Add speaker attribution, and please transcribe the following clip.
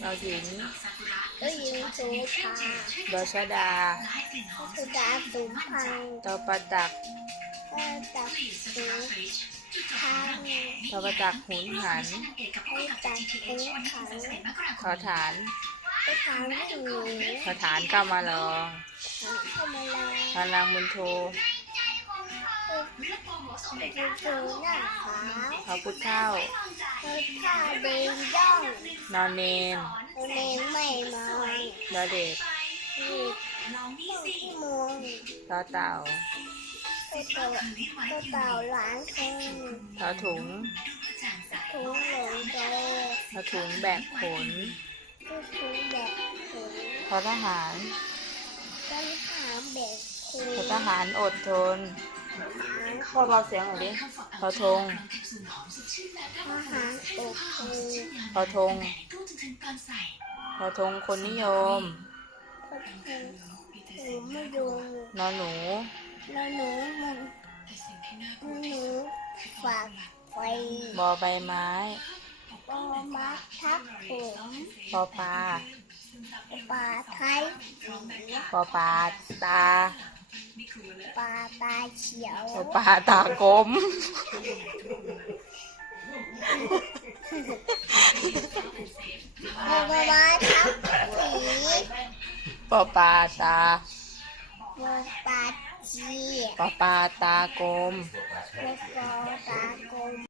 Speaker 1: เราหญิง
Speaker 2: ก็ยิงสูชา
Speaker 1: ดอชดา
Speaker 2: สุดาสูงพัง
Speaker 1: ตอประตัก
Speaker 2: ก็จับสูงพัง
Speaker 1: ตอประตักหุนหัน
Speaker 2: ให้จับสูงพัง
Speaker 1: ขอฐาน
Speaker 2: ก็ทางไม่หนี
Speaker 1: ขอฐานก้ามาลอง
Speaker 2: เข้ามาแล้ว
Speaker 1: พลังมุนโท
Speaker 2: เป็นสูงหน้าขาว
Speaker 1: พระพุทธเท่า
Speaker 2: ก็ท่าเดินย่อง
Speaker 1: นอนเนน
Speaker 2: ตัวเองไม่มอง
Speaker 1: ดอเด็ก
Speaker 2: นี่ต้องที่มอง
Speaker 1: ตอเต่า
Speaker 2: ก็เต่าก็เต่าหลานคน
Speaker 1: ทอถุง
Speaker 2: ถุงหลงใจ
Speaker 1: ทอถุงแบกขน
Speaker 2: ก็ถุงแบบถุง
Speaker 1: ทอทหาร
Speaker 2: ต้นหามแบบถุ
Speaker 1: ทองทหารอดทน พ่อเบาเสียงหน่อยดิทอทง
Speaker 2: ทหารตกคือ
Speaker 1: ทงทอทงคนนิยม
Speaker 2: ก็คือหนูไม่ดู
Speaker 1: นอนหนู
Speaker 2: แล้วหนูมันหนูฝากไฟ
Speaker 1: บอใบไม้
Speaker 2: บอมาทักผม
Speaker 1: ปอปลา
Speaker 2: ปลาไทย
Speaker 1: ปอปลาตา
Speaker 2: ปลาตาเขียว
Speaker 1: ปอปลาตากลม
Speaker 2: บอมาทักผี
Speaker 1: ปอปลาตา
Speaker 2: บอปลาจี
Speaker 1: ปอปลาตากลม
Speaker 2: บอตากลม